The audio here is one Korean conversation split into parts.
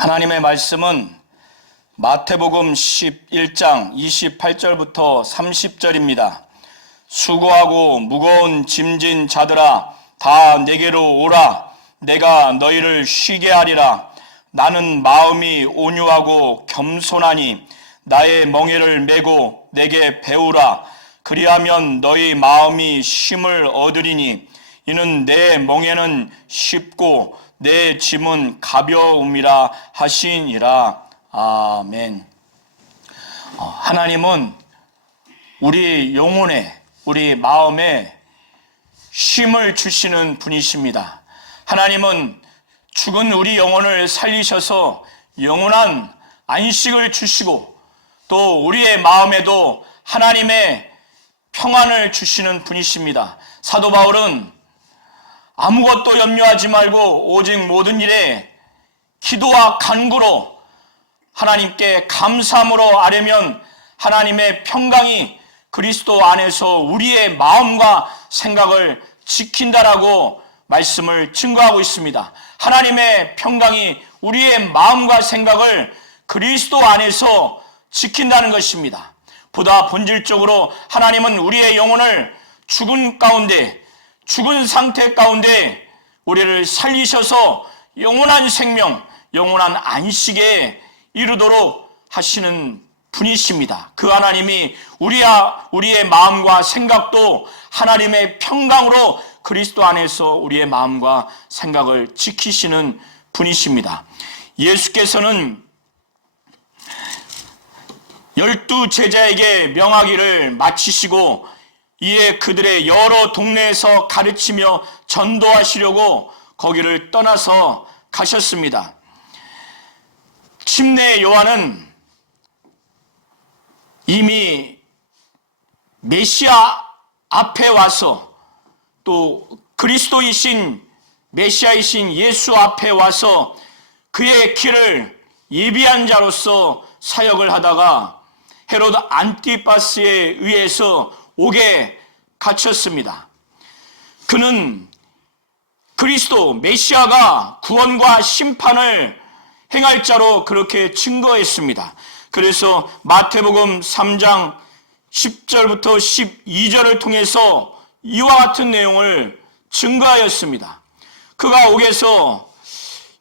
하나님의 말씀은 마태복음 11장 28절부터 30절입니다. 수고하고 무거운 짐진 자들아 다 내게로 오라. 내가 너희를 쉬게 하리라. 나는 마음이 온유하고 겸손하니 나의 멍에를 메고 내게 배우라. 그리하면 너희 마음이 쉼을 얻으리니 이는 내 멍에는 쉽고 내 짐은 가벼움이라 하시니라. 아멘. 하나님은 우리 영혼에, 우리 마음에 쉼을 주시는 분이십니다. 하나님은 죽은 우리 영혼을 살리셔서 영원한 안식을 주시고 또 우리의 마음에도 하나님의 평안을 주시는 분이십니다. 사도 바울은 아무것도 염려하지 말고 오직 모든 일에 기도와 간구로 하나님께 감사함으로 아뢰면 하나님의 평강이 그리스도 안에서 우리의 마음과 생각을 지킨다라고 말씀을 증거하고 있습니다. 하나님의 평강이 우리의 마음과 생각을 그리스도 안에서 지킨다는 것입니다. 보다 본질적으로 하나님은 우리의 영혼을 죽은 상태 가운데 우리를 살리셔서 영원한 생명, 영원한 안식에 이르도록 하시는 분이십니다. 그 하나님이 우리의 마음과 생각도 하나님의 평강으로 그리스도 안에서 우리의 마음과 생각을 지키시는 분이십니다. 예수께서는 12 제자에게 명하기를 마치시고 이에 그들의 여러 동네에서 가르치며 전도하시려고 거기를 떠나서 가셨습니다. 침례 요한은 이미 메시아 앞에 와서 또 그리스도이신 메시아이신 예수 앞에 와서 그의 길을 예비한 자로서 사역을 하다가 헤로드 안티파스에 의해서 옥에 갇혔습니다. 그는 그리스도 메시아가 구원과 심판을 행할 자로 그렇게 증거했습니다. 그래서 마태복음 3장 10절부터 12절을 통해서 이와 같은 내용을 증거하였습니다. 그가 옥에서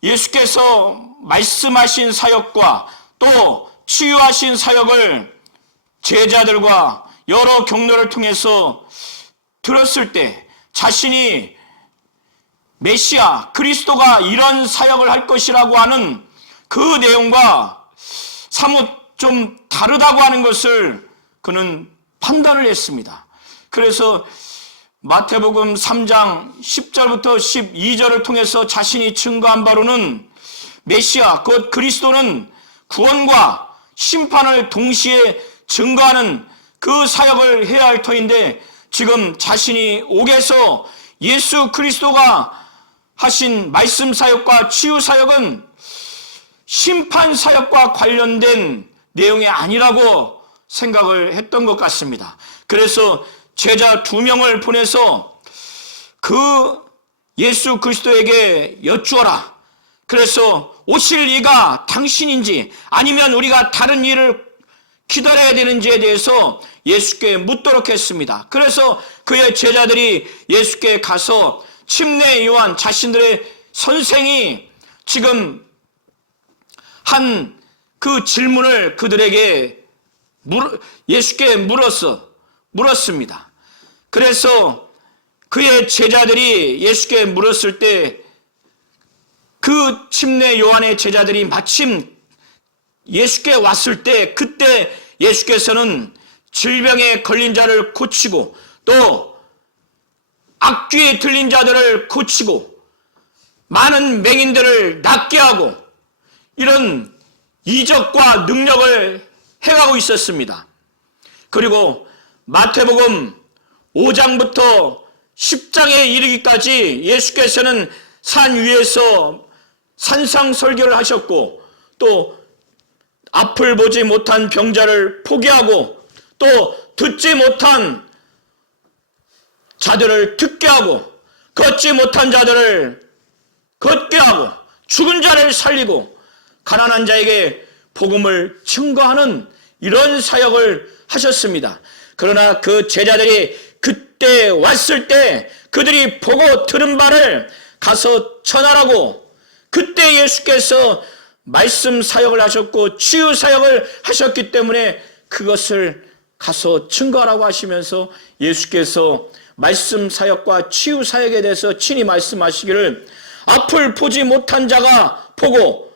예수께서 말씀하신 사역과 또 치유하신 사역을 제자들과 여러 경로를 통해서 들었을 때 자신이 메시아 그리스도가 이런 사역을 할 것이라고 하는 그 내용과 사뭇 좀 다르다고 하는 것을 그는 판단을 했습니다. 그래서 마태복음 3장 10절부터 12절을 통해서 자신이 증거한 바로는 메시아 곧 그리스도는 구원과 심판을 동시에 증거하는 그 사역을 해야 할 터인데 지금 자신이 옥에서 예수 그리스도가 하신 말씀 사역과 치유 사역은 심판 사역과 관련된 내용이 아니라고 생각을 했던 것 같습니다. 그래서 제자 2명을 보내서 그 예수 그리스도에게 여쭈어라. 그래서 오실 이가 당신인지 아니면 우리가 다른 일을 기다려야 되는지에 대해서 예수께 묻도록 했습니다. 그래서 그의 제자들이 예수께 가서 침례 요한 자신들의 선생이 지금 한 그 질문을 그들에게 예수께 물었습니다. 그래서 그의 제자들이 예수께 물었을 때 그 침례 요한의 제자들이 마침 예수께 왔을 때 그때 예수께서는 질병에 걸린 자를 고치고 또 악귀에 들린 자들을 고치고 많은 맹인들을 낫게 하고 이런 이적과 능력을 행하고 있었습니다. 그리고 마태복음 5장부터 10장에 이르기까지 예수께서는 산 위에서 산상설교를 하셨고 또 앞을 보지 못한 병자를 포기하고 또 듣지 못한 자들을 듣게 하고 걷지 못한 자들을 걷게 하고 죽은 자를 살리고 가난한 자에게 복음을 증거하는 이런 사역을 하셨습니다. 그러나 그 제자들이 그때 왔을 때 그들이 보고 들은 바를 가서 전하라고, 그때 예수께서 말씀 사역을 하셨고 치유 사역을 하셨기 때문에 그것을 가서 증거하라고 하시면서 예수께서 말씀 사역과 치유 사역에 대해서 친히 말씀하시기를, 앞을 보지 못한 자가 보고,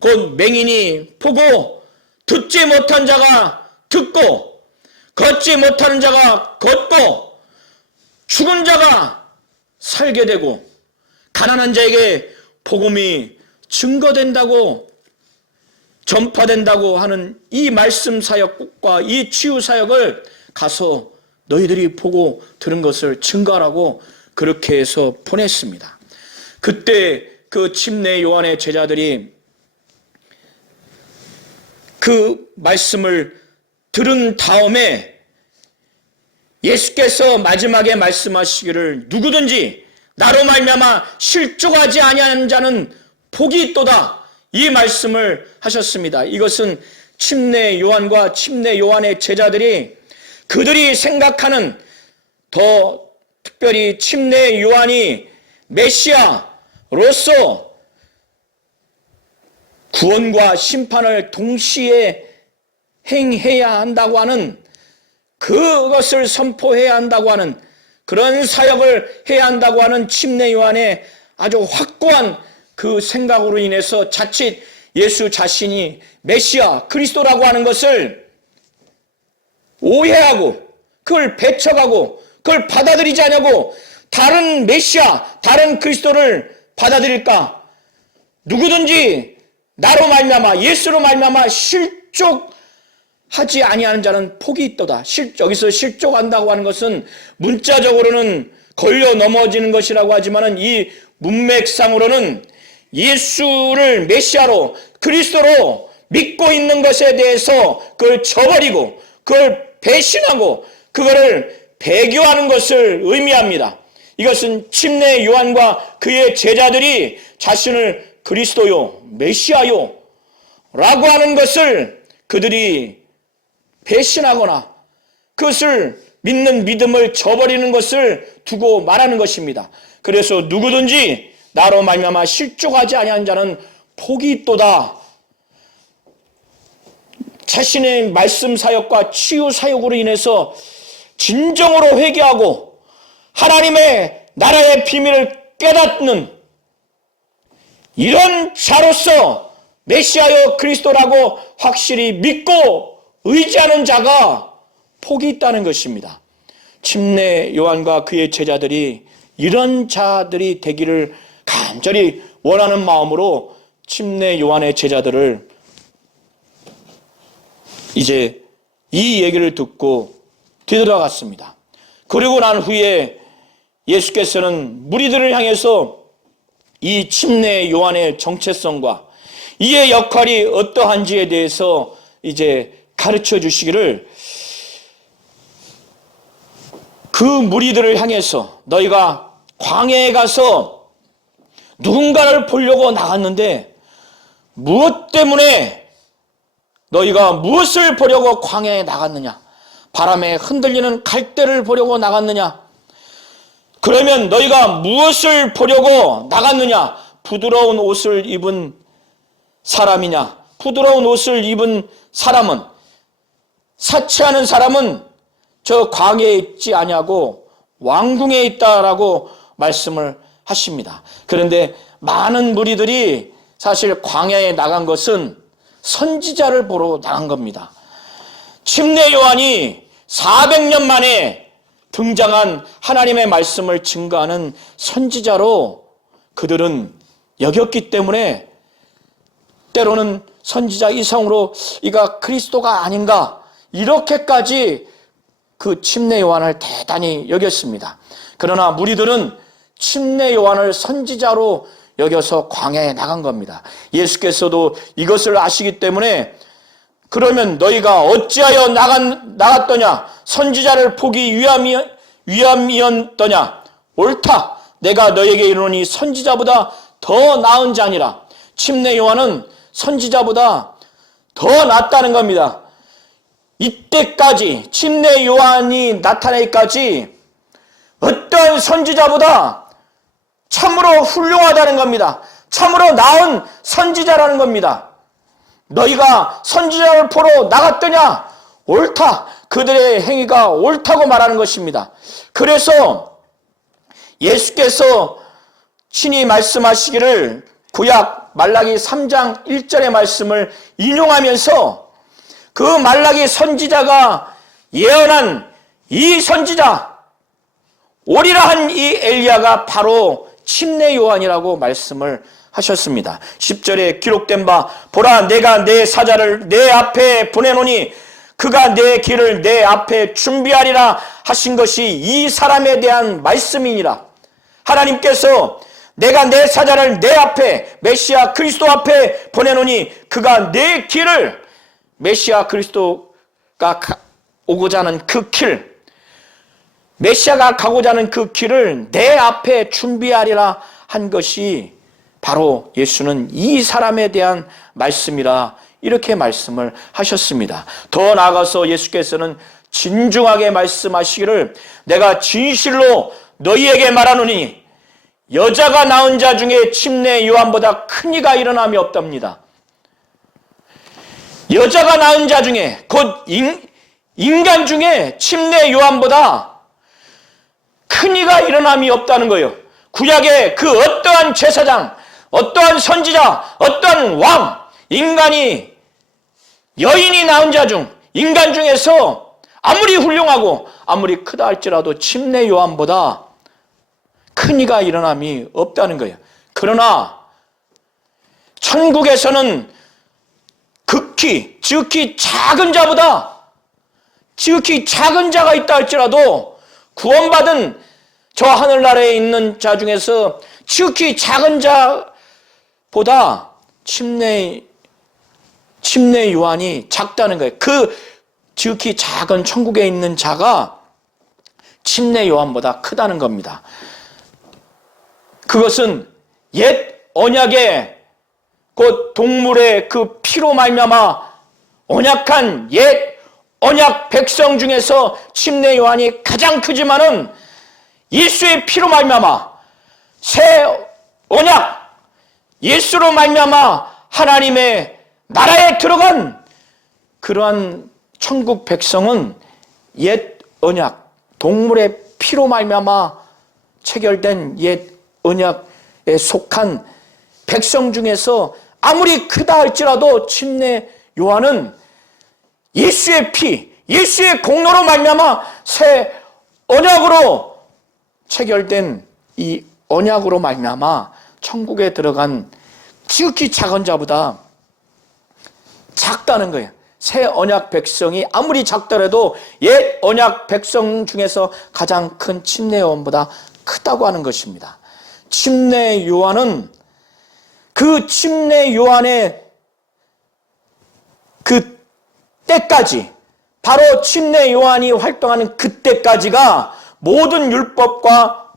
곧 맹인이 보고, 듣지 못한 자가 듣고, 걷지 못하는 자가 걷고, 죽은 자가 살게 되고, 가난한 자에게 복음이 증거된다고, 전파된다고 하는 이 말씀 사역과 이 치유 사역을 가서 너희들이 보고 들은 것을 증거하라고 그렇게 해서 보냈습니다. 그때 그 침례 요한의 제자들이 그 말씀을 들은 다음에 예수께서 마지막에 말씀하시기를, 누구든지 나로 말미암아 실족하지 아니하는 자는 복이 있도다, 이 말씀을 하셨습니다. 이것은 침례 요한과 침례 요한의 제자들이 그들이 생각하는, 더 특별히 침례 요한이 메시아로서 구원과 심판을 동시에 행해야 한다고 하는, 그것을 선포해야 한다고 하는, 그런 사역을 해야 한다고 하는 침례 요한의 아주 확고한 그 생각으로 인해서 자칫 예수 자신이 메시아 그리스도라고 하는 것을 오해하고 그걸 배척하고 그걸 받아들이지 않냐고, 다른 메시아, 다른 그리스도를 받아들일까? 누구든지 나로 말미암아, 예수로 말미암아 실족하지 아니하는 자는 복이 있도다. 여기서 실족한다고 하는 것은 문자적으로는 걸려 넘어지는 것이라고 하지만은 이 문맥상으로는 예수를 메시아로 그리스도로 믿고 있는 것에 대해서 그걸 저버리고 그걸 배신하고 그거를 배교하는 것을 의미합니다. 이것은 침례 요한과 그의 제자들이 자신을 그리스도요, 메시아요 라고 하는 것을 그들이 배신하거나 그것을 믿는 믿음을 저버리는 것을 두고 말하는 것입니다. 그래서 누구든지 나로 말미암아 실족하지 아니한 자는 복이 있도다. 자신의 말씀 사역과 치유 사역으로 인해서 진정으로 회개하고 하나님의 나라의 비밀을 깨닫는 이런 자로서 메시아여 그리스도라고 확실히 믿고 의지하는 자가 복이 있다는 것입니다. 침례 요한과 그의 제자들이 이런 자들이 되기를 간절히 원하는 마음으로 침례 요한의 제자들을 이제 이 얘기를 듣고 뒤돌아갔습니다. 그리고 난 후에 예수께서는 무리들을 향해서 이 침례 요한의 정체성과 이의 역할이 어떠한지에 대해서 이제 가르쳐 주시기를, 그 무리들을 향해서 너희가 광야에 가서 누군가를 보려고 나갔는데 무엇 때문에 너희가 무엇을 보려고 광야에 나갔느냐? 바람에 흔들리는 갈대를 보려고 나갔느냐? 그러면 너희가 무엇을 보려고 나갔느냐? 부드러운 옷을 입은 사람이냐? 부드러운 옷을 입은 사람은, 사치하는 사람은 저 광야에 있지 아니하고 왕궁에 있다라고 말씀을 하십니다. 그런데 많은 무리들이 사실 광야에 나간 것은 선지자를 보러 나간 겁니다. 침례 요한이 400년 만에 등장한 하나님의 말씀을 증거하는 선지자로 그들은 여겼기 때문에 때로는 선지자 이상으로 이가 그리스도가 아닌가 이렇게까지 그 침례 요한을 대단히 여겼습니다. 그러나 무리들은 침례 요한을 선지자로 여겨서 광야에 나간 겁니다. 예수께서도 이것을 아시기 때문에 그러면 너희가 어찌하여 나갔더냐? 선지자를 보기 위함이었더냐? 옳다. 내가 너에게 이르노니 선지자보다 더 나은 자니라. 침례 요한은 선지자보다 더 낫다는 겁니다. 이때까지 침례 요한이 나타나기까지 어떤 선지자보다 참으로 훌륭하다는 겁니다. 참으로 나은 선지자라는 겁니다. 너희가 선지자를 보러 나갔더냐? 옳다. 그들의 행위가 옳다고 말하는 것입니다. 그래서 예수께서 친히 말씀하시기를 구약 말라기 3장 1절의 말씀을 인용하면서 그 말라기 선지자가 예언한 이 선지자, 오리라 한 이 엘리야가 바로 침례 요한이라고 말씀을 하셨습니다. 10절에 기록된 바 보라 내가 내 사자를 내 앞에 보내노니 그가 내 길을 내 앞에 준비하리라 하신 것이 이 사람에 대한 말씀이니라. 하나님께서 내가 내 사자를 내 앞에 메시아 그리스도 앞에 보내노니 그가 내 길을 메시아 그리스도가 오고자 하는 그 길, 메시아가 가고자 하는 그 길을 내 앞에 준비하리라 한 것이 바로 예수는 이 사람에 대한 말씀이라 이렇게 말씀을 하셨습니다. 더 나아가서 예수께서는 진중하게 말씀하시기를 내가 진실로 너희에게 말하노니 여자가 낳은 자 중에 침례 요한보다 큰 이가 일어남이 없답니다. 여자가 낳은 자 중에 곧 인간 중에 침례 요한보다 큰 이가 일어남이 없다는 거예요. 구약의 그 어떠한 제사장, 어떠한 선지자, 어떠한 왕, 인간이 여인이 낳은 자 중 인간 중에서 아무리 훌륭하고 아무리 크다 할지라도 침례 요한보다 큰 이가 일어남이 없다는 거예요. 그러나 천국에서는 지극히 작은 자보다 지극히 작은 자가 있다 할지라도 구원받은 저 하늘나라에 있는 자 중에서 지극히 작은 자보다 침례 요한이 작다는 거예요. 그 지극히 작은 천국에 있는 자가 침례 요한보다 크다는 겁니다. 그것은 옛 언약의 곧 동물의 그 피로 말미암아 언약한 옛 언약 백성 중에서 침례 요한이 가장 크지만은 예수의 피로 말미암아 새 언약 예수로 말미암아 하나님의 나라에 들어간 그러한 천국 백성은 옛 언약 동물의 피로 말미암아 체결된 옛 언약에 속한 백성 중에서 아무리 크다 할지라도 침례 요한은 예수의 피, 예수의 공로로 말미암아 새 언약으로 체결된 이 언약으로 말미암아 천국에 들어간 지극히 작은 자보다 작다는 거예요. 새 언약 백성이 아무리 작더라도 옛 언약 백성 중에서 가장 큰 침례 요한보다 크다고 하는 것입니다. 침례 요한은 그 침례 요한의 그 때까지 바로 침례 요한이 활동하는 그때까지가 모든 율법과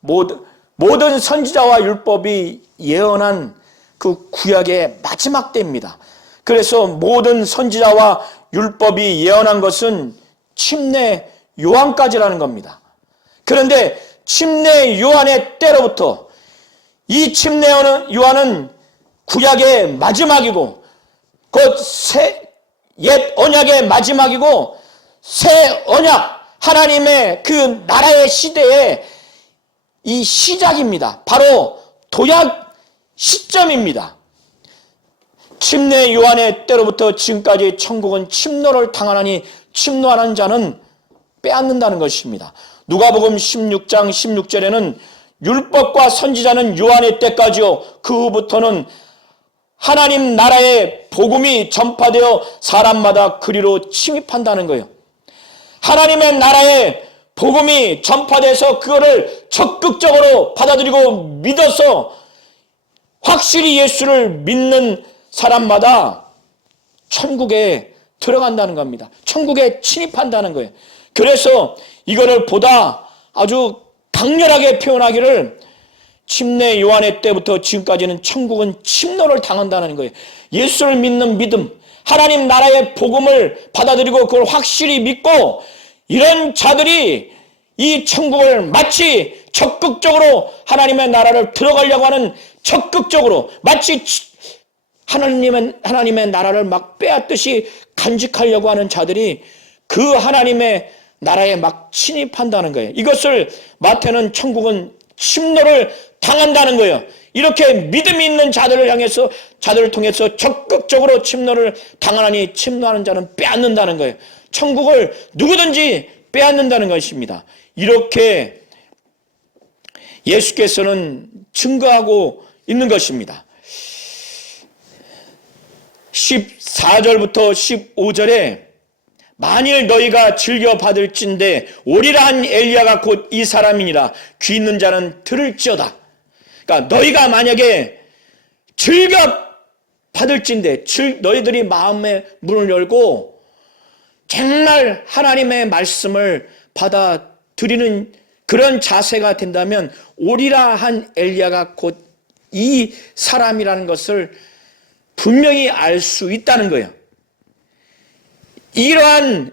모든 선지자와 율법이 예언한 그 구약의 마지막 때입니다. 그래서 모든 선지자와 율법이 예언한 것은 침례 요한까지라는 겁니다. 그런데 침례 요한의 때로부터 이 침례 요한은 구약의 마지막이고 곧 옛 언약의 마지막이고 새 언약 하나님의 그 나라의 시대의 이 시작입니다. 바로 도약 시점입니다. 침례 요한의 때로부터 지금까지 천국은 침노를 당하나니 침노하는 자는 빼앗는다는 것입니다. 누가복음 16장 16절에는 율법과 선지자는 요한의 때까지요 그 후부터는 하나님 나라의 복음이 전파되어 사람마다 그리로 침입한다는 거예요. 하나님의 나라의 복음이 전파돼서 그거를 적극적으로 받아들이고 믿어서 확실히 예수를 믿는 사람마다 천국에 들어간다는 겁니다. 천국에 침입한다는 거예요. 그래서 이거를 보다 아주 강렬하게 표현하기를 침례 요한의 때부터 지금까지는 천국은 침노를 당한다는 거예요. 예수를 믿는 믿음, 하나님 나라의 복음을 받아들이고 그걸 확실히 믿고 이런 자들이 이 천국을 마치 적극적으로 하나님의 나라를 들어가려고 하는, 적극적으로 마치 하나님의 나라를 막 빼앗듯이 간직하려고 하는 자들이 그 하나님의 나라에 막 침입한다는 거예요. 이것을 마태는 천국은 침노를 당한다는 거예요. 이렇게 믿음이 있는 자들을 향해서, 자들을 통해서 적극적으로 침노를 당하니 침노하는 자는 빼앗는다는 거예요. 천국을 누구든지 빼앗는다는 것입니다. 이렇게 예수께서는 증거하고 있는 것입니다. 14절부터 15절에 만일 너희가 즐겨 받을진대 오리라 한 엘리야가 곧 이 사람이니라 귀 있는 자는 들을지어다. 그러니까 너희가 만약에 즐겨 받을진대, 너희들이 마음의 문을 열고 정말 하나님의 말씀을 받아들이는 그런 자세가 된다면 오리라 한 엘리야가 곧 이 사람이라는 것을 분명히 알 수 있다는 거예요. 이러한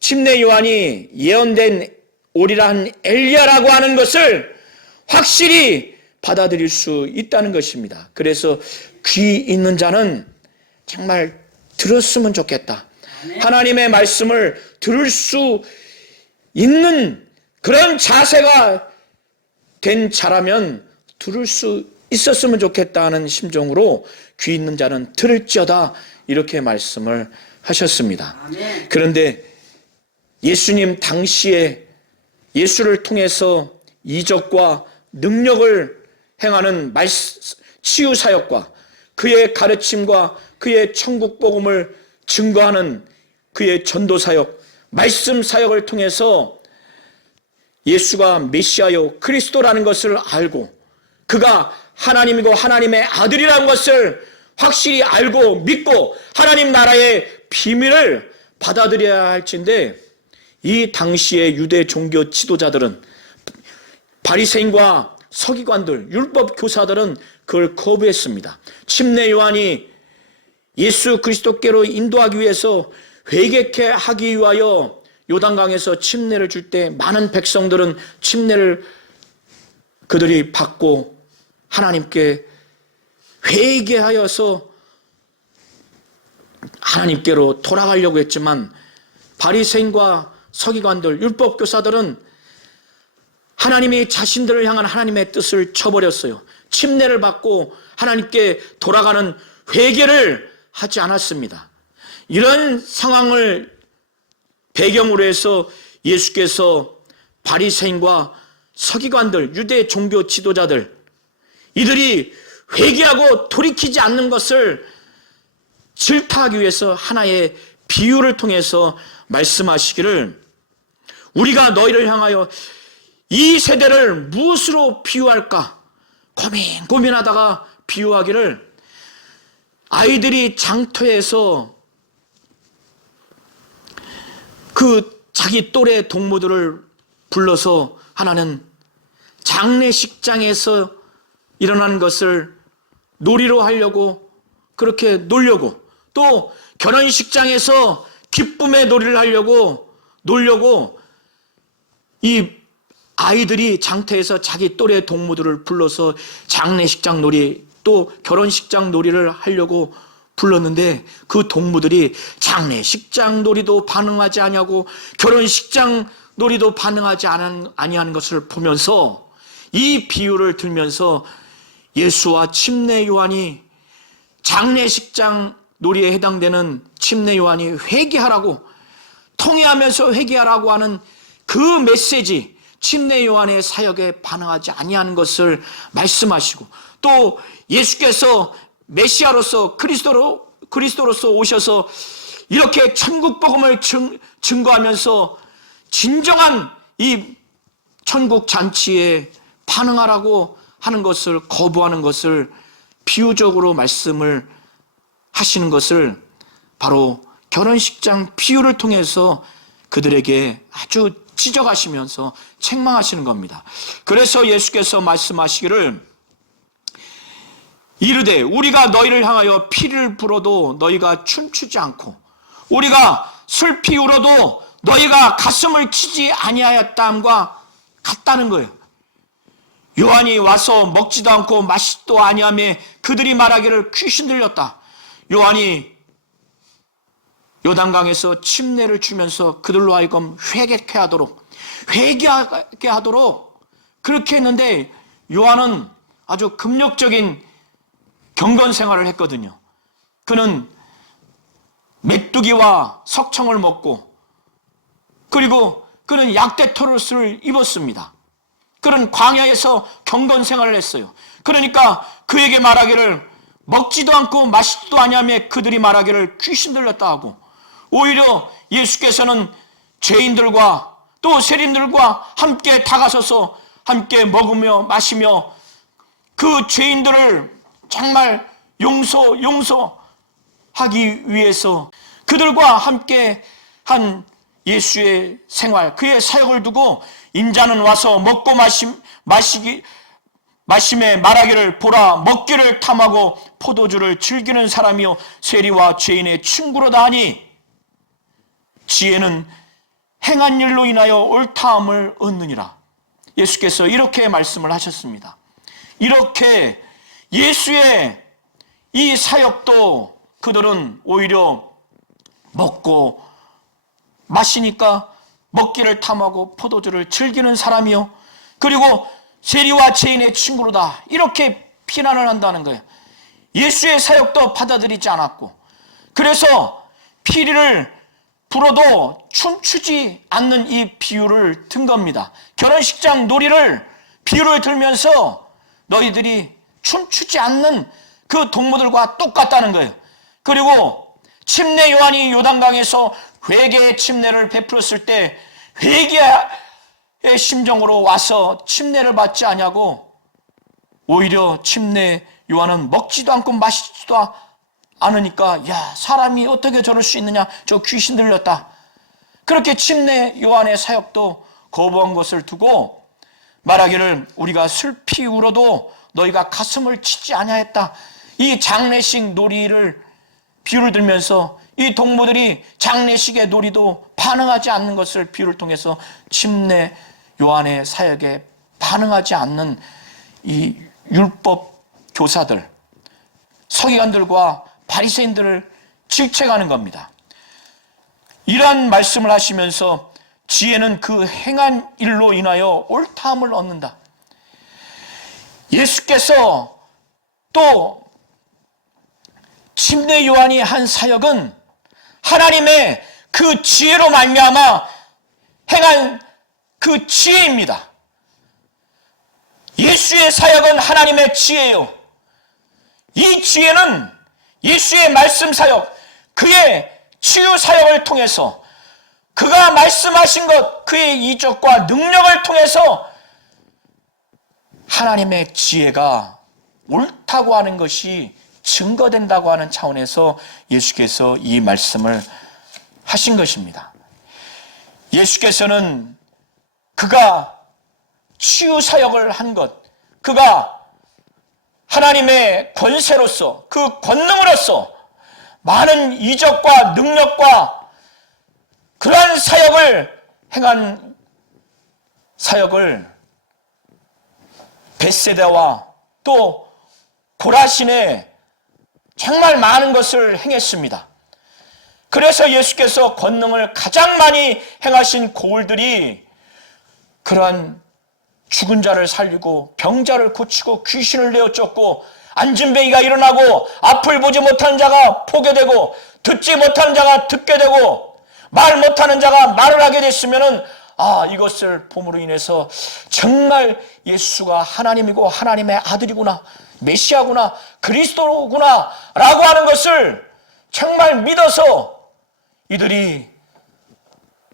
침례 요한이 예언된 오리라 한 엘리야라고 하는 것을 확실히 받아들일 수 있다는 것입니다. 그래서 귀 있는 자는 정말 들었으면 좋겠다. 하나님의 말씀을 들을 수 있는 그런 자세가 된 자라면 들을 수 있었으면 좋겠다는 심정으로 귀 있는 자는 들을지어다 이렇게 말씀을 하셨습니다. 그런데 예수님 당시에 예수를 통해서 이적과 능력을 행하는 치유 사역과 그의 가르침과 그의 천국 복음을 증거하는 그의 전도 사역, 말씀 사역을 통해서 예수가 메시아요 그리스도라는 것을 알고 그가 하나님이고 하나님의 아들이라는 것을 확실히 알고 믿고 하나님 나라의 비밀을 받아들여야 할진데 이 당시의 유대 종교 지도자들은, 바리새인과 서기관들, 율법 교사들은 그걸 거부했습니다. 침례 요한이 예수 그리스도께로 인도하기 위해서 회개케 하기 위하여 요단강에서 침례를 줄 때 많은 백성들은 침례를 그들이 받고 하나님께 회개하여서 하나님께로 돌아가려고 했지만 바리새인과 서기관들, 율법교사들은 하나님이 자신들을 향한 하나님의 뜻을 쳐버렸어요. 침례를 받고 하나님께 돌아가는 회개를 하지 않았습니다. 이런 상황을 배경으로 해서 예수께서 바리새인과 서기관들, 유대 종교 지도자들, 이들이 회개하고 돌이키지 않는 것을 질타하기 위해서 하나의 비유를 통해서 말씀하시기를, 우리가 너희를 향하여 이 세대를 무엇으로 비유할까 고민하다가 비유하기를, 아이들이 장터에서 그 자기 또래 동무들을 불러서 하나는 장례식장에서 일어난 것을 놀이로 하려고, 그렇게 놀려고, 또 결혼식장에서 기쁨의 놀이를 하려고 놀려고 이 아이들이 장터에서 자기 또래 동무들을 불러서 장례식장 놀이 또 결혼식장 놀이를 하려고 불렀는데 그 동무들이 장례식장 놀이도 반응하지 아니하고 결혼식장 놀이도 반응하지 아니하는 것을 보면서 이 비유를 들면서 예수와 침례 요한이 장례식장 놀이에 해당되는 침례 요한이 회개하라고, 통회하면서 회개하라고 하는 그 메시지, 침례 요한의 사역에 반응하지 아니하는 것을 말씀하시고, 또 예수께서 메시아로서 그리스도로서 오셔서 이렇게 천국 복음을 증거하면서 진정한 이 천국 잔치에 반응하라고 하는 것을 거부하는 것을 비유적으로 말씀을 하시는 것을 바로 결혼식장 비유를 통해서 그들에게 아주 지적하시면서 책망하시는 겁니다. 그래서 예수께서 말씀하시기를 이르되 우리가 너희를 향하여 피를 불어도 너희가 춤추지 않고 우리가 슬피 울어도 너희가 가슴을 치지 아니하였다함과 같다는 거예요. 요한이 와서 먹지도 않고 마시지도 아니하며 그들이 말하기를 귀신 들렸다. 요한이 요단강에서 침례를 주면서 그들로 하여금 회개케 하도록 그렇게 했는데 요한은 아주 금욕적인 경건 생활을 했거든요. 그는 메뚜기와 석청을 먹고 그리고 그는 약대 털옷을 입었습니다. 그는 광야에서 경건 생활을 했어요. 그러니까 그에게 말하기를 먹지도 않고 마시지도 아니하며 그들이 말하기를 귀신 들렸다 하고 오히려 예수께서는 죄인들과 또 세림들과 함께 다가서서 함께 먹으며 마시며 그 죄인들을 정말 용서하기 위해서 그들과 함께 한 예수의 생활, 그의 사역을 두고 인자는 와서 먹고 마심에 말하기를 보라 먹기를 탐하고 포도주를 즐기는 사람이요 세리와 죄인의 친구로다 하니 지혜는 행한 일로 인하여 옳다함을 얻느니라. 예수께서 이렇게 말씀을 하셨습니다. 이렇게 예수의 이 사역도 그들은 오히려 먹고 마시니까 먹기를 탐하고 포도주를 즐기는 사람이요 그리고 세리와 죄인의 친구로다 이렇게 비난을 한다는 거예요. 예수의 사역도 받아들이지 않았고 그래서 피리를 불어도 춤추지 않는 이 비유를 든 겁니다. 결혼식장 놀이를 비유를 들면서 너희들이 춤추지 않는 그 동무들과 똑같다는 거예요. 그리고 침례 요한이 요단강에서 회개의 침례를 베풀었을 때 회개의 심정으로 와서 침례를 받지 않냐고 오히려 침례 요한은 먹지도 않고 마시지도 않으니까 야 사람이 어떻게 저럴 수 있느냐 저 귀신 들렸다. 그렇게 침례 요한의 사역도 거부한 것을 두고 말하기를 우리가 슬피 울어도 너희가 가슴을 치지 아니하였다. 이 장례식 놀이를 비유를 들면서 이 동무들이 장례식의 놀이도 반응하지 않는 것을 비유를 통해서 침례 요한의 사역에 반응하지 않는 이 율법 교사들, 서기관들과 바리새인들을 질책하는 겁니다. 이러한 말씀을 하시면서 지혜는 그 행한 일로 인하여 옳다함을 얻는다. 예수께서 또 침례 요한이 한 사역은 하나님의 그 지혜로 말미암아 행한 그 지혜입니다. 예수의 사역은 하나님의 지혜요. 이 지혜는 예수의 말씀 사역, 그의 치유 사역을 통해서 그가 말씀하신 것, 그의 이적과 능력을 통해서 하나님의 지혜가 옳다고 하는 것이 증거된다고 하는 차원에서 예수께서 이 말씀을 하신 것입니다. 예수께서는 그가 치유 사역을 한 것, 그가 하나님의 권세로서 그 권능으로서 많은 이적과 능력과 그러한 사역을 행한 사역을 벳세다와 또 고라신에 정말 많은 것을 행했습니다. 그래서 예수께서 권능을 가장 많이 행하신 고을들이 그러한 죽은 자를 살리고 병자를 고치고 귀신을 내어 쫓고 앉은 뱅이가 일어나고 앞을 보지 못하는 자가 보게 되고 듣지 못하는 자가 듣게 되고 말 못하는 자가 말을 하게 됐으면은 이것을 봄으로 인해서 정말 예수가 하나님이고 하나님의 아들이구나, 메시아구나, 그리스도구나 라고 하는 것을 정말 믿어서 이들이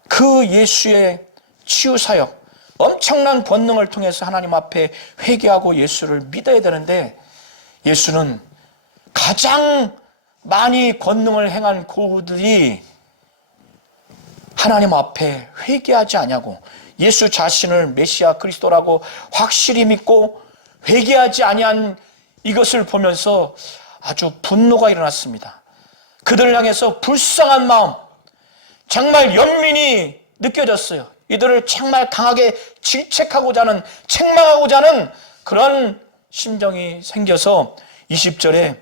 그 예수의 치유사역, 엄청난 권능을 통해서 하나님 앞에 회개하고 예수를 믿어야 되는데 예수는 가장 많이 권능을 행한 고우들이 하나님 앞에 회개하지 아니하고 예수 자신을 메시아 그리스도라고 확실히 믿고 회개하지 아니한 이것을 보면서 아주 분노가 일어났습니다. 그들을 향해서 불쌍한 마음, 정말 연민이 느껴졌어요. 이들을 정말 강하게 질책하고자 하는, 책망하고자 하는 그런 심정이 생겨서 20절에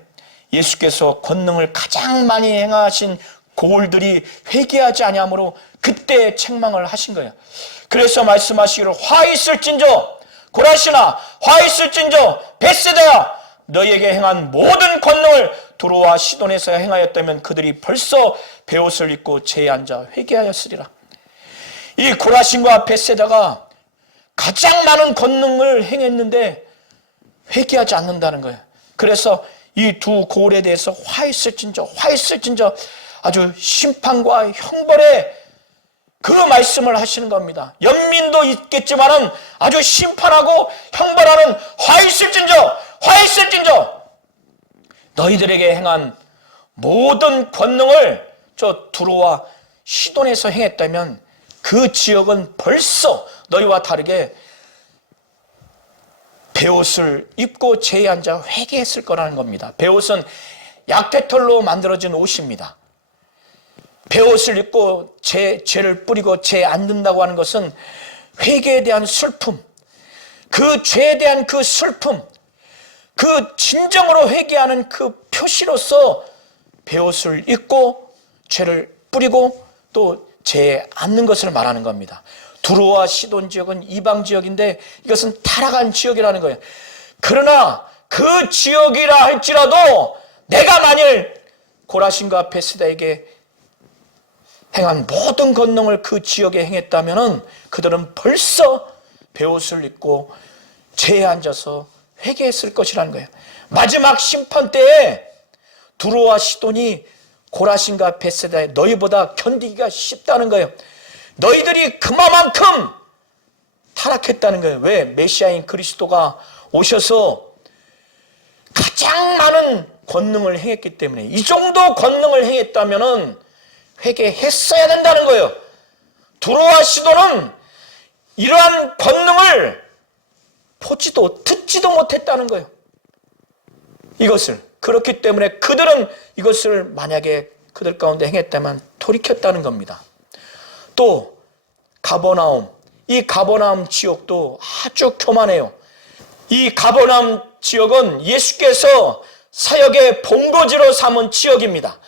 예수께서 권능을 가장 많이 행하신 고울들이 회개하지 아니하므로 그때 책망을 하신 거예요. 그래서 말씀하시기를 화 있을진저 고라시나 화 있을진저 벳세다야 너희에게 행한 모든 권능을 두로와 시돈에서 행하였다면 그들이 벌써 베옷을 입고 제에 앉아 회개하였으리라. 이 고라신과 벳세다가 가장 많은 권능을 행했는데 회개하지 않는다는 거예요. 그래서 이 두 고울에 대해서 화 있을진저 아주 심판과 형벌의 그 말씀을 하시는 겁니다. 연민도 있겠지만은 아주 심판하고 형벌하는 화 있을진저 너희들에게 행한 모든 권능을 저 두로와 시돈에서 행했다면 그 지역은 벌써 너희와 다르게 베옷을 입고 제에 앉아 회개했을 거라는 겁니다. 베옷은 약대털로 만들어진 옷입니다. 베옷을 입고 죄를 뿌리고 죄에 앉는다고 하는 것은 회개에 대한 슬픔, 그 죄에 대한 그 슬픔, 그 진정으로 회개하는 그 표시로서 베옷을 입고 죄를 뿌리고 또 죄에 앉는 것을 말하는 겁니다. 두로와 시돈 지역은 이방 지역인데 이것은 타락한 지역이라는 거예요. 그러나 그 지역이라 할지라도 내가 만일 고라신과 벳세다에게 행한 모든 권능을 그 지역에 행했다면 그들은 벌써 베옷을 입고 죄에 앉아서 회개했을 것이라는 거예요. 마지막 심판 때에 두로와 시돈이 고라신과 벳세다에 너희보다 견디기가 쉽다는 거예요. 너희들이 그만큼 타락했다는 거예요. 왜? 메시아인 그리스도가 오셔서 가장 많은 권능을 행했기 때문에 이 정도 권능을 행했다면 회개했어야 된다는 거예요. 두로와 시돈은 이러한 권능을 보지도 듣지도 못했다는 거예요. 이것을 그렇기 때문에 그들은 이것을 만약에 그들 가운데 행했다면 돌이켰다는 겁니다. 또 가버나움, 이 가버나움 지역도 아주 교만해요. 이 가버나움 지역은 예수께서 사역의 본거지로 삼은 지역입니다.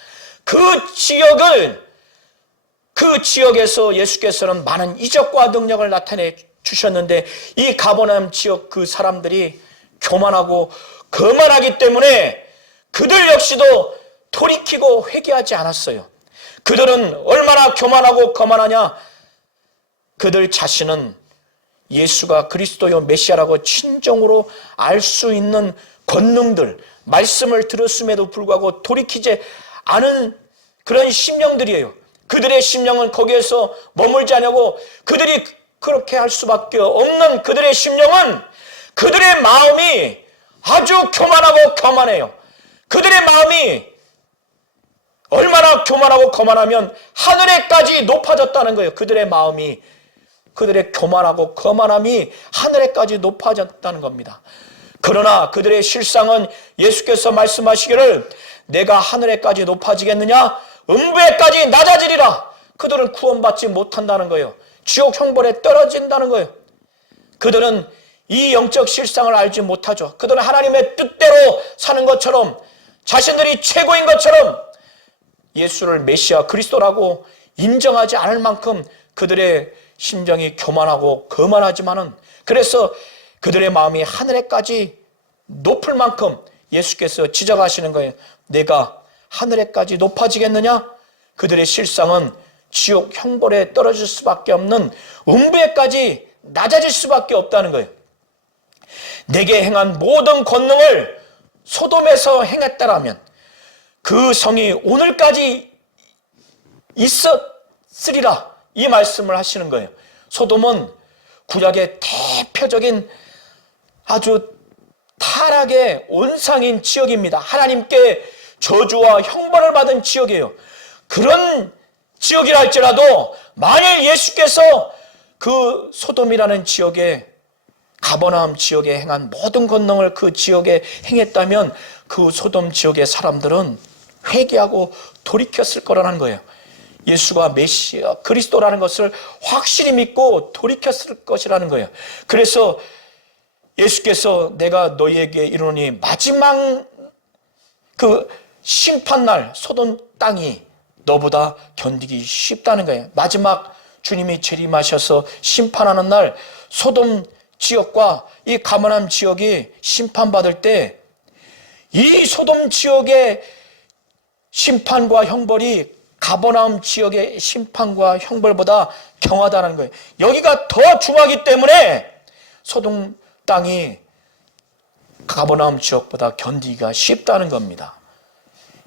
그 지역에서 예수께서는 많은 이적과 능력을 나타내 주셨는데 이 가버나움 지역 그 사람들이 교만하고 거만하기 때문에 그들 역시도 돌이키고 회개하지 않았어요. 그들은 얼마나 교만하고 거만하냐? 그들 자신은 예수가 그리스도요 메시아라고 진정으로 알 수 있는 권능들, 말씀을 들었음에도 불구하고 돌이키지 않은 그런 심령들이에요. 그들의 심령은 거기에서 머물지 않냐고 그들이 그렇게 할 수밖에 없는 그들의 심령은 그들의 마음이 아주 교만하고 거만해요. 그들의 마음이 얼마나 교만하고 거만하면 하늘에까지 높아졌다는 거예요. 그들의 마음이, 그들의 교만하고 거만함이 하늘에까지 높아졌다는 겁니다. 그러나 그들의 실상은 예수께서 말씀하시기를 내가 하늘에까지 높아지겠느냐? 음부에까지 낮아지리라. 그들은 구원받지 못한다는 거예요. 지옥 형벌에 떨어진다는 거예요. 그들은 이 영적 실상을 알지 못하죠. 그들은 하나님의 뜻대로 사는 것처럼 자신들이 최고인 것처럼 예수를 메시아 그리스도라고 인정하지 않을 만큼 그들의 심정이 교만하고 거만하지만은 그래서 그들의 마음이 하늘에까지 높을 만큼 예수께서 지적하시는 거예요. 내가 하늘에까지 높아지겠느냐? 그들의 실상은 지옥 형벌에 떨어질 수밖에 없는 음부에까지 낮아질 수밖에 없다는 거예요. 내게 행한 모든 권능을 소돔에서 행했다라면 그 성이 오늘까지 있었으리라 이 말씀을 하시는 거예요. 소돔은 구약의 대표적인 아주 타락의 온상인 지역입니다. 하나님께 저주와 형벌을 받은 지역이에요. 그런 지역이라 할지라도 만일 예수께서 그 소돔이라는 지역에, 가버나움 지역에 행한 모든 권능을 그 지역에 행했다면 그 소돔 지역의 사람들은 회개하고 돌이켰을 거라는 거예요. 예수가 메시아 그리스도라는 것을 확실히 믿고 돌이켰을 것이라는 거예요. 그래서 예수께서 내가 너희에게 이르노니 마지막 그 심판날 소돔 땅이 너보다 견디기 쉽다는 거예요. 마지막 주님이 재림하셔서 심판하는 날 소돔 지역과 이 가버나움 지역이 심판받을 때 이 소돔 지역의 심판과 형벌이 가버나움 지역의 심판과 형벌보다 경하다는 거예요. 여기가 더 중하기 때문에 소돔 땅이 가버나움 지역보다 견디기가 쉽다는 겁니다.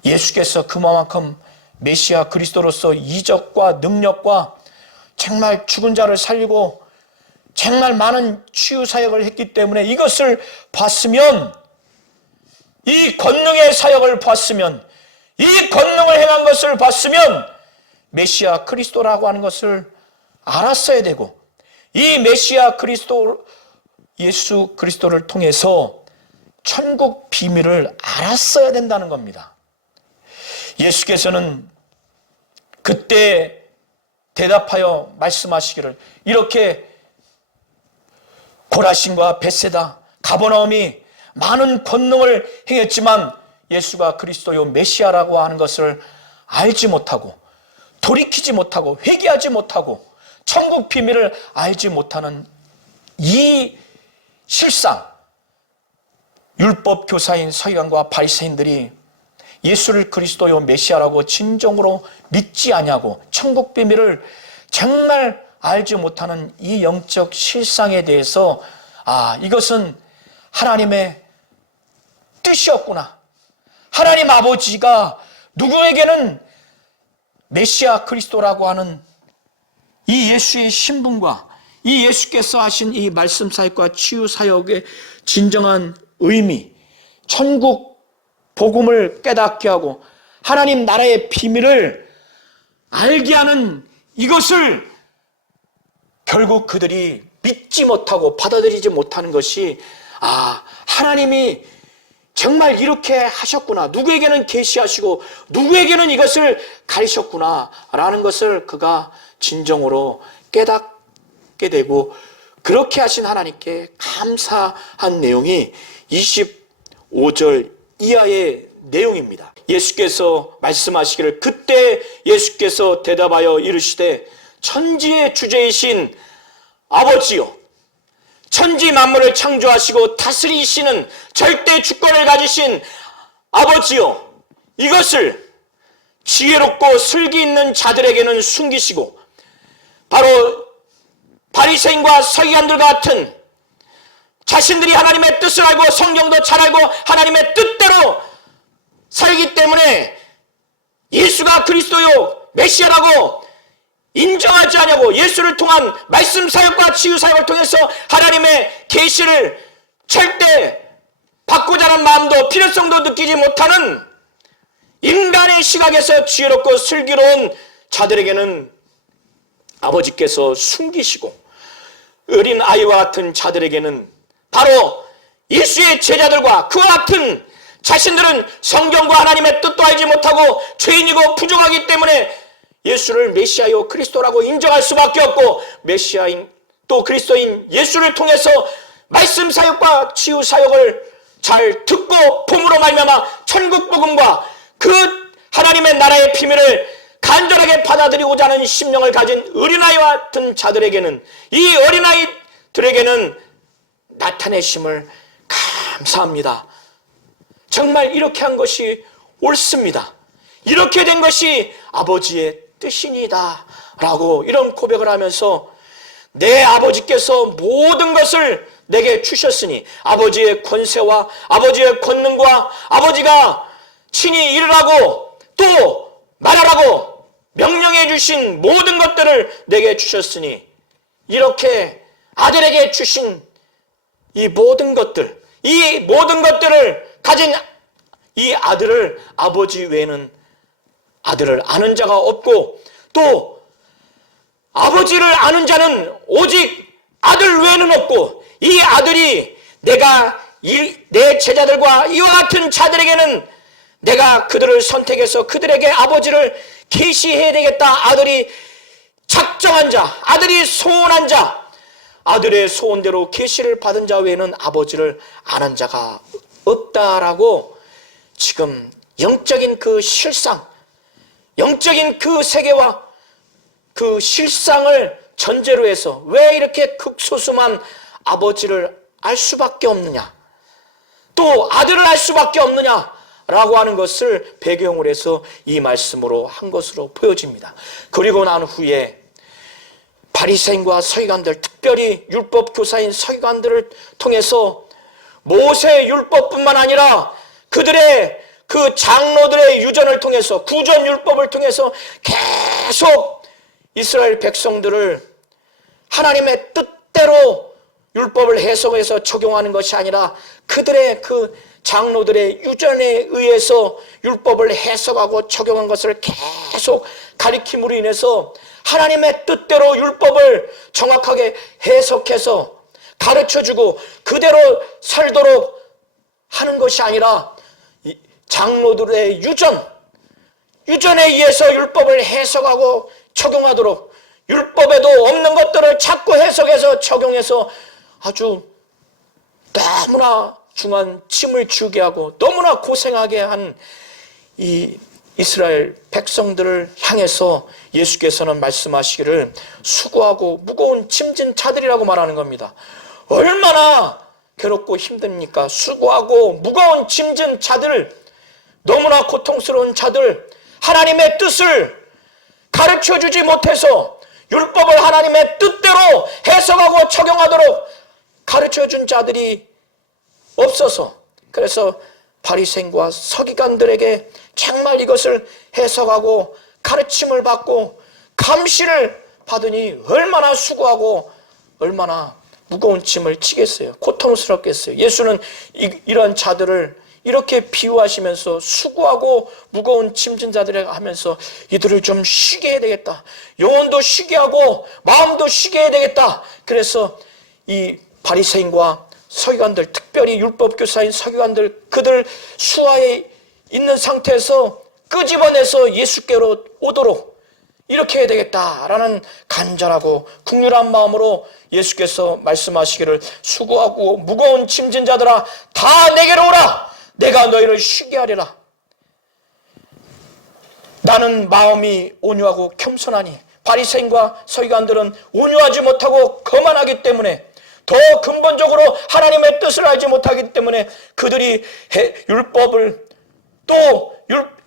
예수께서 그만큼 메시아 그리스도로서 이적과 능력과 정말 죽은 자를 살리고 정말 많은 치유 사역을 했기 때문에 이것을 봤으면, 이 권능의 사역을 봤으면, 이 권능을 행한 것을 봤으면 메시아 그리스도라고 하는 것을 알았어야 되고, 이 메시아 그리스도 예수 그리스도를 통해서 천국 비밀을 알았어야 된다는 겁니다. 예수께서는 그때 대답하여 말씀하시기를, 이렇게 고라신과 벳세다, 가버나움이 많은 권능을 행했지만 예수가 그리스도요 메시아라고 하는 것을 알지 못하고 돌이키지 못하고 회개하지 못하고 천국 비밀을 알지 못하는 이 실상, 율법 교사인 서기관과 바리새인들이 예수를 그리스도요 메시아라고 진정으로 믿지 아니하고 천국 비밀을 정말 알지 못하는 이 영적 실상에 대해서, 이것은 하나님의 뜻이었구나. 하나님 아버지가 누구에게는 메시아 그리스도라고 하는 이 예수의 신분과 이 예수께서 하신 이 말씀 사역과 치유 사역의 진정한 의미, 천국 복음을 깨닫게 하고 하나님 나라의 비밀을 알게 하는 이것을 결국 그들이 믿지 못하고 받아들이지 못하는 것이, 하나님이 정말 이렇게 하셨구나, 누구에게는 계시하시고 누구에게는 이것을 가르쳤구나 라는 것을 그가 진정으로 깨닫게 되고, 그렇게 하신 하나님께 감사한 내용이 25절 이하의 내용입니다. 예수께서 말씀하시기를, 그때 예수께서 대답하여 이르시되 천지의 주제이신 아버지요, 천지 만물을 창조하시고 다스리시는 절대 주권을 가지신 아버지요, 이것을 지혜롭고 슬기 있는 자들에게는 숨기시고 바로 바리새인과 서기관들 같은 자신들이 하나님의 뜻을 알고 성경도 잘 알고 하나님의 뜻대로 살기 때문에 예수가 그리스도요 메시아라고 인정하지 않냐고, 예수를 통한 말씀 사역과 치유 사역을 통해서 하나님의 계시를 절대 받고자 하는 마음도 필요성도 느끼지 못하는 인간의 시각에서 지혜롭고 슬기로운 자들에게는 아버지께서 숨기시고, 어린 아이와 같은 자들에게는 바로 예수의 제자들과 그와 같은 자신들은 성경과 하나님의 뜻도 알지 못하고 죄인이고 부족하기 때문에 예수를 메시아요 그리스도라고 인정할 수밖에 없고, 메시아인 또 그리스도인 예수를 통해서 말씀 사역과 치유 사역을 잘 듣고 봄으로 말미암아 천국 복음과 그 하나님의 나라의 비밀을 간절하게 받아들이고자 하는 심령을 가진 어린아이와 같은 자들에게는, 이 어린아이들에게는 나타내심을 감사합니다. 정말 이렇게 한 것이 옳습니다. 이렇게 된 것이 아버지의 뜻이니다 라고 이런 고백을 하면서, 내 아버지께서 모든 것을 내게 주셨으니 아버지의 권세와 아버지의 권능과 아버지가 친히 이르라고 또 말하라고 명령해 주신 모든 것들을 내게 주셨으니, 이렇게 아들에게 주신 이 모든 것들을 가진 이 아들을, 아버지 외에는 아들을 아는 자가 없고 또 아버지를 아는 자는 오직 아들 외에는 없고, 이 아들이 내가 내 제자들과 이와 같은 자들에게는 내가 그들을 선택해서 그들에게 아버지를 계시해야 되겠다. 아들이 작정한 자, 아들이 소원한 자, 아들의 소원대로 계시를 받은 자 외에는 아버지를 아는 자가 없다라고 지금 영적인 그 실상, 영적인 그 세계와 그 실상을 전제로 해서 왜 이렇게 극소수만 아버지를 알 수밖에 없느냐, 또 아들을 알 수밖에 없느냐라고 하는 것을 배경으로 해서 이 말씀으로 한 것으로 보여집니다. 그리고 난 후에 바리새인과 서기관들, 특별히 율법 교사인 서기관들을 통해서 모세 율법뿐만 아니라 그들의 그 장로들의 유전을 통해서, 구전 율법을 통해서 계속 이스라엘 백성들을 하나님의 뜻대로 율법을 해석해서 적용하는 것이 아니라 그들의 그 장로들의 유전에 의해서 율법을 해석하고 적용한 것을 계속 가리킴으로 인해서 하나님의 뜻대로 율법을 정확하게 해석해서 가르쳐주고 그대로 살도록 하는 것이 아니라 장로들의 유전에 의해서 율법을 해석하고 적용하도록, 율법에도 없는 것들을 자꾸 해석해서 적용해서 아주 너무나 중한 짐을 지우게 하고 너무나 고생하게 한 이 이스라엘 백성들을 향해서 예수께서는 말씀하시기를 수고하고 무거운 짐진 자들이라고 말하는 겁니다. 얼마나 괴롭고 힘듭니까? 수고하고 무거운 짐진 자들, 너무나 고통스러운 자들, 하나님의 뜻을 가르쳐주지 못해서 율법을 하나님의 뜻대로 해석하고 적용하도록 가르쳐준 자들이 없어서, 그래서 바리새인과 서기관들에게 정말 이것을 해석하고 가르침을 받고 감시를 받으니 얼마나 수고하고 얼마나 무거운 짐을 지겠어요. 고통스럽겠어요. 예수는 이런 자들을 이렇게 비유하시면서 수고하고 무거운 짐진 자들에게 하면서 이들을 좀 쉬게 해야 되겠다. 영혼도 쉬게 하고 마음도 쉬게 해야 되겠다. 그래서 이 바리새인과 서기관들, 특별히 율법교사인 서기관들, 그들 수하에 있는 상태에서 끄집어내서 예수께로 오도록 이렇게 해야 되겠다라는 간절하고 국률한 마음으로 예수께서 말씀하시기를 수고하고 무거운 짐진 자들아 다 내게로 오라. 내가 너희를 쉬게 하리라. 나는 마음이 온유하고 겸손하니, 바리새인과 서기관들은 온유하지 못하고 거만하기 때문에, 더 근본적으로 하나님의 뜻을 알지 못하기 때문에 그들이 율법을 또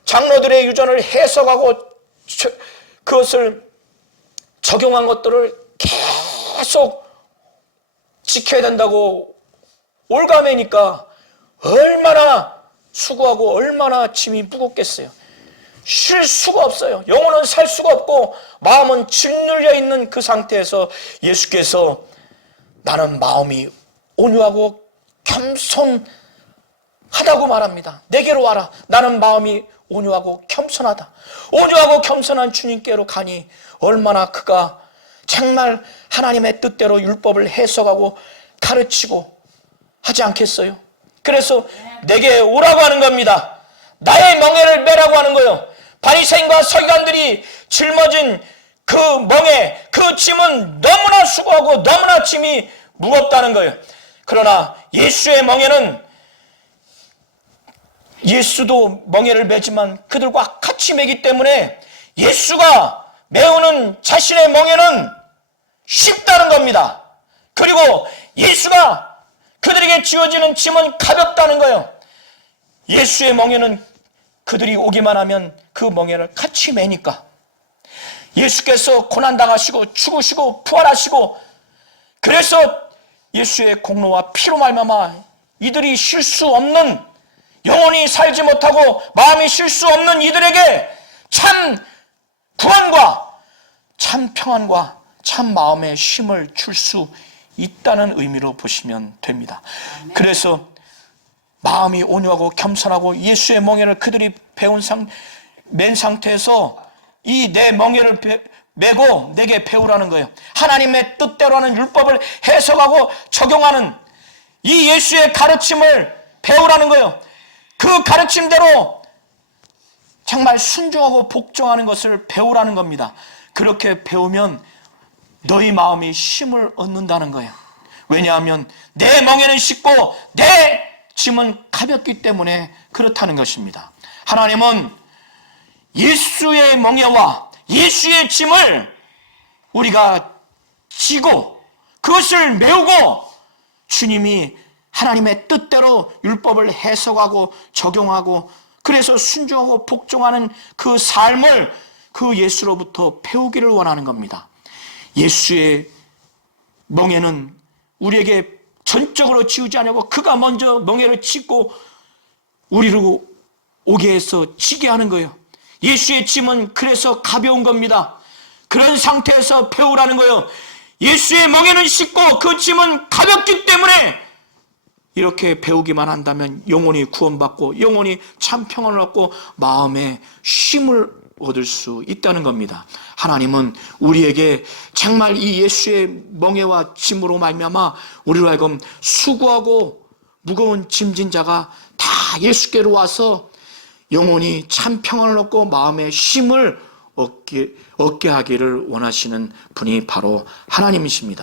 장로들의 유전을 해석하고 그것을 적용한 것들을 계속 지켜야 된다고 올가매니까 얼마나 수고하고 얼마나 짐이 무겁겠어요. 쉴 수가 없어요. 영혼은 살 수가 없고 마음은 짓눌려 있는 그 상태에서 예수께서 나는 마음이 온유하고 겸손하다고 말합니다. 내게로 와라. 나는 마음이 온유하고 겸손하다. 온유하고 겸손한 주님께로 가니 얼마나 그가 정말 하나님의 뜻대로 율법을 해석하고 가르치고 하지 않겠어요? 그래서 내게 오라고 하는 겁니다. 나의 멍에를 매라고 하는 거예요. 바리새인과 서기관들이 짊어진 그 멍에, 그 짐은 너무나 수고하고 너무나 짐이 무겁다는 거예요. 그러나 예수의 멍에는, 예수도 멍에를 매지만 그들과 같이 매기 때문에 예수가 메우는 자신의 멍에는 쉽다는 겁니다. 그리고 예수가 그들에게 지어지는 짐은 가볍다는 거예요. 예수의 멍에는 그들이 오기만 하면 그 멍에를 같이 매니까. 예수께서 고난당하시고 죽으시고 부활하시고, 그래서 예수의 공로와 피로 말미암아 이들이 쉴 수 없는, 영혼이 살지 못하고 마음이 쉴 수 없는 이들에게 참 구원과 참 평안과 참 마음의 쉼을 줄 수 있다는 의미로 보시면 됩니다. 그래서 마음이 온유하고 겸손하고 예수의 멍에를 그들이 맨 상태에서 이 내 멍에를 메고 내게 배우라는 거예요. 하나님의 뜻대로 하는 율법을 해석하고 적용하는 이 예수의 가르침을 배우라는 거예요. 그 가르침대로 정말 순종하고 복종하는 것을 배우라는 겁니다. 그렇게 배우면 너희 마음이 힘을 얻는다는 거예요. 왜냐하면 내 멍에는 쉽고 내 짐은 가볍기 때문에 그렇다는 것입니다. 하나님은 예수의 멍에와 예수의 짐을 우리가 지고 그것을 메우고 주님이 하나님의 뜻대로 율법을 해석하고 적용하고 그래서 순종하고 복종하는 그 삶을 그 예수로부터 배우기를 원하는 겁니다. 예수의 멍에는 우리에게 전적으로 지우지 않냐고 그가 먼저 멍에를 찢고 우리로 오게 해서 지게 하는 거예요. 예수의 짐은 그래서 가벼운 겁니다. 그런 상태에서 배우라는 거예요. 예수의 멍에는 쉽고 그 짐은 가볍기 때문에 이렇게 배우기만 한다면 영혼이 구원받고 영혼이 참 평안을 얻고 마음에 쉼을 얻을 수 있다는 겁니다. 하나님은 우리에게 정말 이 예수의 멍에와 짐으로 말미암아 우리로 하여금 수고하고 무거운 짐진 자가 다 예수께로 와서 영혼이 참 평안을 얻고 마음의 쉼을 얻게 하기를 원하시는 분이 바로 하나님이십니다.